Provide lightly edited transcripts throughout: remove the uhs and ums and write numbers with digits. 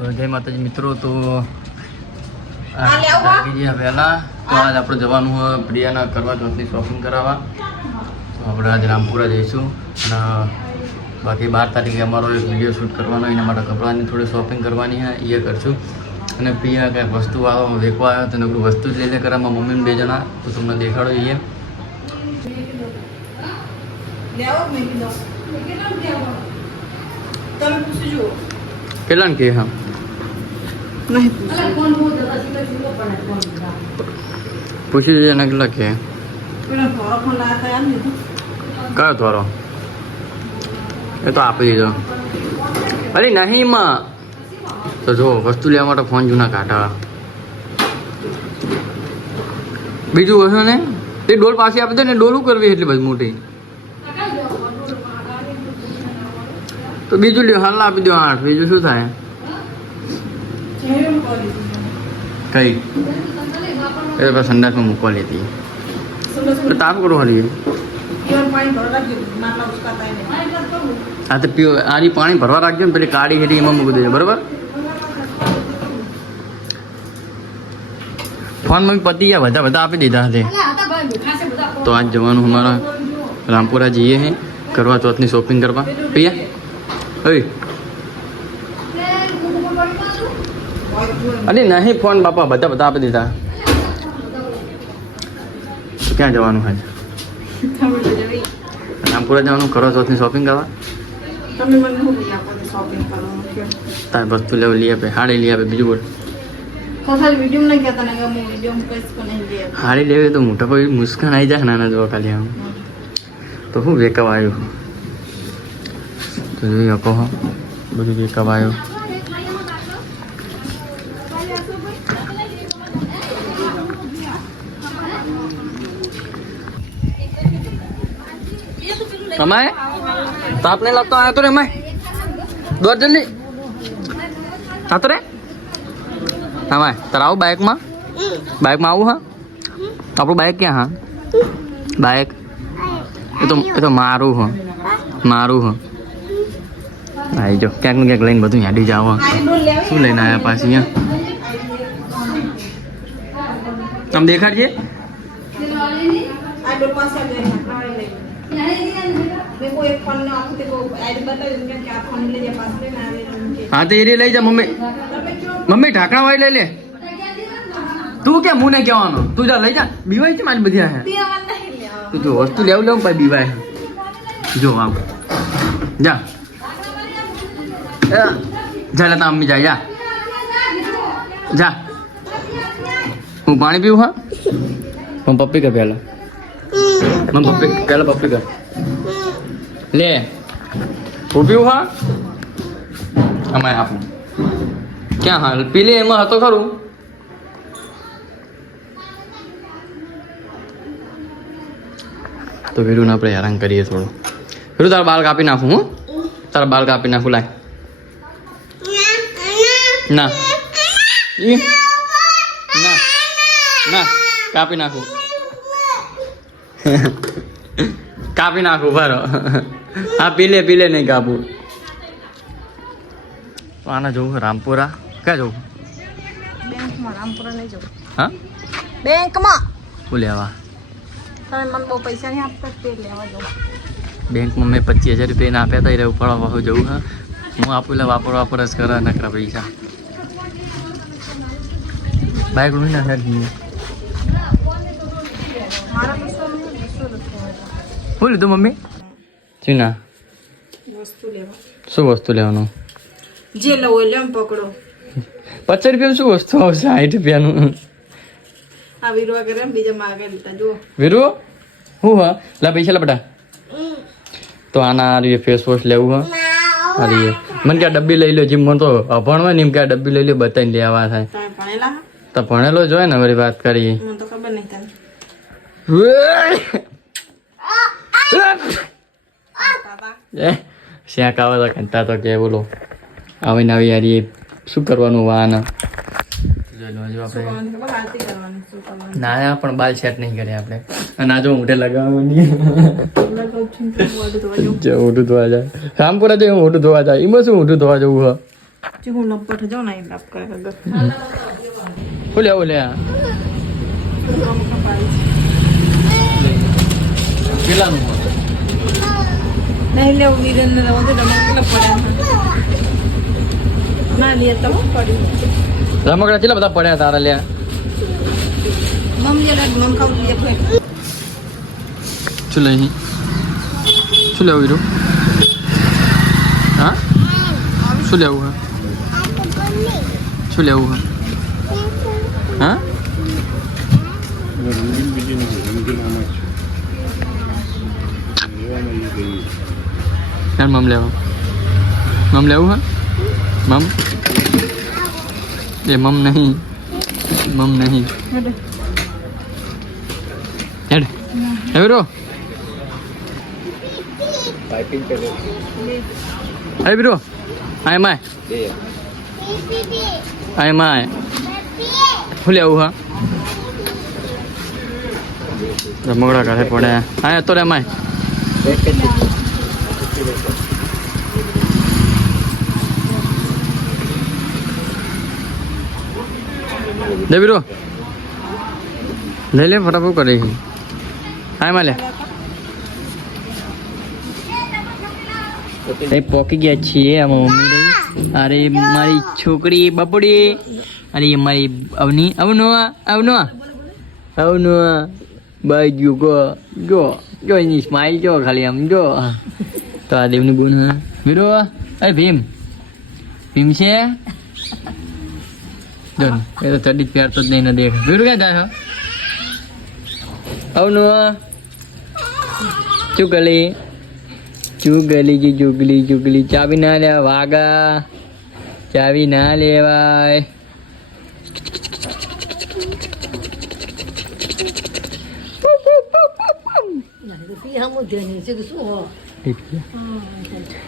તો જય માતાજી મિત્રો. તો પહેલાં તો આજ આપણે જવાનું હોય પ્રિયાના કરવા ચોથની શોપિંગ કરાવવા. તો આપણે આજ રામપુરા જઈશું અને બાકી 12 તારીખે અમારો એક વિડીયો શૂટ કરવાનો, એના માટે કપડાની થોડી શોપિંગ કરવાની છે, એ કરશું. અને પ્રિયા કંઈક વસ્તુ વેચવા આવ્યો તો નકરું વસ્તુ જ લઈ લે કરામાં મમ્મીને 2 જણા. તો તમને દેખાડો એ કેટલા કે હા પૂછી જોઈએ ને કેટલા કે કયો થોરો એ તો આપી દીધો. અરે નહીં માં તો જો વસ્તુ લેવા માટે ફોન જૂના કાઢા. બીજું હશે ને તે ડોલ પાસે આપી દે ને. ડોલું કરવી એટલી બધી મોટી તો બીજું લ્યો હાલ આપી દો 8. બીજું શું થાય? કઈ એ તો સંડાસમાં મૂકવા લેતી તાપ કરો હરી. હા તો પીઓ આની પાણી ભરવા રાખજો ને પેલી કાળી હેરી એમાં મૂકી દેજો બરાબર. ફોન મમ્મી પતી ગયા બધા આપી દીધા હતી. તો આજ જવાનું અમારા રામપુરા જઈએ હે કરવા ચોથની શોપિંગ કરવા. પિયા ઓય અરે નહીં ફોન બાપા બધા આપી દીધા. ક્યાં જવાનું છે? રામપુરા જવાનું કરવા ચોથની શોપિંગ કરવા. તાર વસ્તુ લેવા લઈ આપે, હાડી લઈ આપે. બીજું બોલ. હાડી લેવી તો મોટા ભાઈ મુસ્કાન આવી જાય નાના જોવા ખાલી આમ તો શું વેકવ આવ્યું તો જોઈ શકો હો બધું વેકવ આવ્યું. અમાય તાપ નહીં લાગતો આવ્યો તો રે અમાય દોડ જલ્દી આતો રે. અમાય તારે આવું બાઇકમાં આવું હા. આપણું બાઇક ક્યાં? હા બાઇક એ તો મારું હો આવી જો ક્યાંક ને ક્યાંક લઈને બધું યાદી જાવ. શું લઈને આવ્યા પાછી અહીંયા આમ દેખાડજે. હા તો એ લઈ જા મમ્મી ઢાંકણા વાળી લઈ લે. તું કેમ હું નહીં કહેવાનો? તું જા લઈ જા. બીવાય છે મારી બધી આ તું જો વસ્તુ લેવું પછી બીવાય. જો આમ જા લેતા મમ્મી જા હું પાણી પીવું. હા હું પપ્પી કર પહેલા પપ્પી કર લે. હું પીવું. હા અમારે આપું ક્યાં? હા પી લે. એમાં હતો ખરું. તો વીરુને આપણે હેરાન કરીએ થોડું. વીરુ તારા બાલ કાપી નાખું. હું તારા બાલ કાપી નાખું. લાય ના ના કાપી નાખું બરો. હા પી લે નહીં કાપું. તો આના જવું રામપુરા. ક્યાં જવું? બેંકમાં. રામપુરા નહીં જવું. હા બેંકમાં શું લેવા? તમે મને બહુ પૈસા નહીં આપતા તે લેવા જાઉં. બેંકમાં મેં 25,000 રૂપિયા આપ્યા હતા. એ ઉપાડવા જવું. હા હું આપું એટલે વાપર જ કરે નકરા પૈસા. બાઇક રૂમી ના સાહેબ શું લીધું મમ્મી? ચીના શું વસ્તુ લેવાનું? જે લવો એટલે એમ પકડો. 50 રૂપિયાનું શું વસ્તુ આવશે? 60 રૂપિયાનું. આ વીરો વગેરે બીજા માગે લીધા. જો વીરો હું હા લા પૈસા લા બેટા. તો આના ફેસ વોશ લેવું હા. અરે મને ક્યાં ડબ્બી લઈ લો. જીમ મને તો અભણવા ને એમ ક્યાં ડબ્બી લઈ લો બતાવીને લેવા થાય. તમે ભણેલા તો ભણેલો જ હોય ને. મારી વાત કરી મને તો ખબર નહીં તને. શ્યાક આવે તો કંટા તો કે બોલો આવીને આવી યાર શું કરવાનું વાન. ના પણ બાલ સેટ નહીં કરે આપણે. અને આ જો મોઢે લગાવવાની મોઢું ધોવા જાય. રામપુરા જઈએ મોઢું ધોવા જાય. એમાં શું મોઢું ધોવા જવું? હા જો હું લપટ જાઉં ને લાપ કરે બોલે બોલે કેટલાનું નહીં લેવું વિરન ને રવા દે તમે કેટલા પડ્યા ના લે તો પડી રમકડા કેટલા બધા પડ્યા તારા લ્યા મમ જે મમ ખાવ લે ફેક શું લઈ શું લેવું હીરો હા શું લેવું હા શું લેવું હા હા મમ લેવા મમ લેવું હા મમ એ મમ નહીં હેડ હવે row Hey bro, ai mai? Ai mai? શું લેવું હા રમકડા ઘરે પડે હા તો રે માય દે bro લઈ લે ફટાફટ કરે હા માં લે પોકી ગયા છીએ આમાં મમ્મી રહી અરે મારી છોકરી બપડી અરે મારી અવનો બાજુ જો એની સ્માઈલ જો ખાલી આમ જો તો આ દેવની બોન વીરો અરે ભીમ છે એ તો ચડી જ પહેરતો જ નહીં ને દેખ વીરો ક્યાં જાય અવનો ચુગલી ચાવી ના લેવા વાગા ચાવી ના લેવાય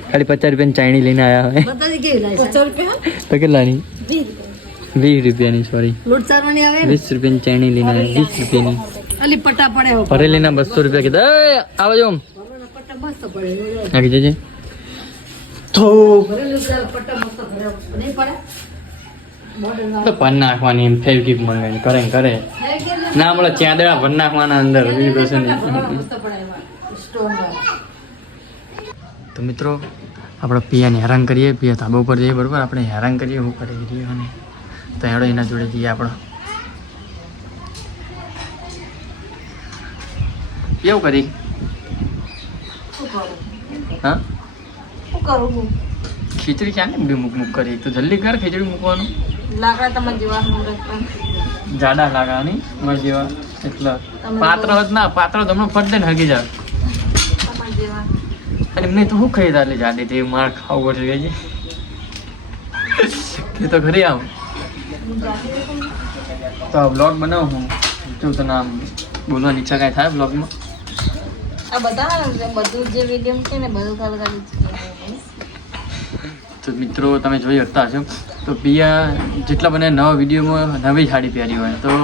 ખાલી 50 રૂપિયાની ચાયણી લઈને આવ્યા હોય 50 રૂપિયા તો કેટલાની 20 રૂપિયાની સોરી 20 રૂપિયાની ચાયણી લઈને આવ્યા 20 રૂપિયાની અલી પટ્ટા પડે ભરેલીના 200 રૂપિયા કીધા આવો જો નાખી જજે તો ભર નાખવાની એમ ફેવિકિક મંગાવીને કરે ના મળે ચાદડા ભર નાખવાના અંદર તો મિત્રો આપણે પિયાને હેરાન કરીએ પિયા ધાબા ઉપર જઈએ બરાબર આપણે હેરાન કરીએ શું કરી રહીએ અને તો હેડો એના જોડે જઈએ આપણે કેવું કરી હા ખીચડી ક્યાં ને મૂક કરી તો જલ્દી કર ખીચડી મૂકવાનું લાકડા તમારે જેવા જાડા લાગા નહીં મારા જેવા એટલે પાત્ર હોત ના પાત્ર તમને ફટ દે ને હગી જાય તમારે જેવા અને મેં તો શું ખાઈ એટલે જાડી તે માર ખાવું પડશે ગઈ એ તો ઘરે આવું તો બ્લોગ બનાવું હું જો તને આમ બોલવાની ઈચ્છા કાંઈ થાય બ્લોગમાં આ બધા બધું જે વિડીયો છે ને બધું ખાલી તો મિત્રો તમે જોઈ શકતા હશો તો પિયા જેટલા બને નવા વિડીયોમાં નવી સાડી પહેરી હોય તો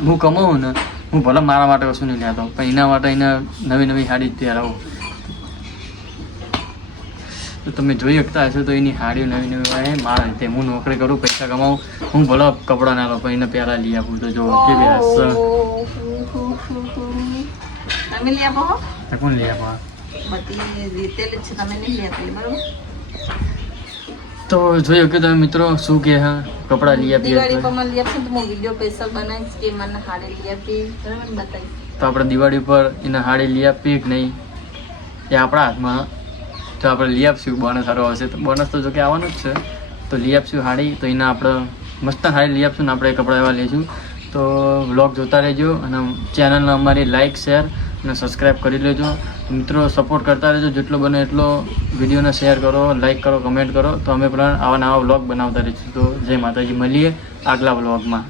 હું કમાવું ને હું ભલે મારા માટે કશું નહીં લેતો પણ એના માટે એને નવી સાડી જ પહેરાવું તો તમે જોઈ શકતા હશો તો એની સાડીઓ નવી હોય મારા તે હું નોકરી કરું પૈસા કમાવું હું ભલે કપડાં ના લો પણ એને પહેલાં લઈ આપું તો જો કે તમે લઈ આપો કોણ લઈ આપવા બધી રીતે જ છે તમે નહીં લઈ આપી બરાબર તો જોઈ શકો તમે મિત્રો શું કે હા કપડાં લઈ આપીએ દિવાળી પર મને લઈ આપશે તો હું વિડીયો સ્પેશિયલ બનાવીશ કે મને હાડી લઈ આપી બરાબર બતાવીશ તો આપણે દિવાળી પર એને હાડી લઈ આપીએ કે નહીં એ આપણા હાથમાં તો આપણે લઈ આપશું બોનસ સારો આવશે તો બોનસ તો જો કે આવવાનું જ છે તો લઈ આપશું હાડી તો એને આપણે મસ્ત હાડી લઈ આપશું ને આપણે કપડાં એવા લઈશું તો વ્લોગ જોતા રહેજો અને ચેનલને અમારી લાઇક શેર અને સબસ્ક્રાઈબ કરી લેજો મિત્રો સપોર્ટ કરતા રહેજો જેટલો બને એટલો વિડીયોને શેર કરો લાઇક કરો કમેન્ટ કરો તો અમે પણ આવા નવા વ્લોગ બનાવતા રહીશું તો જય માતાજી મળીએ આગલા વ્લોગમાં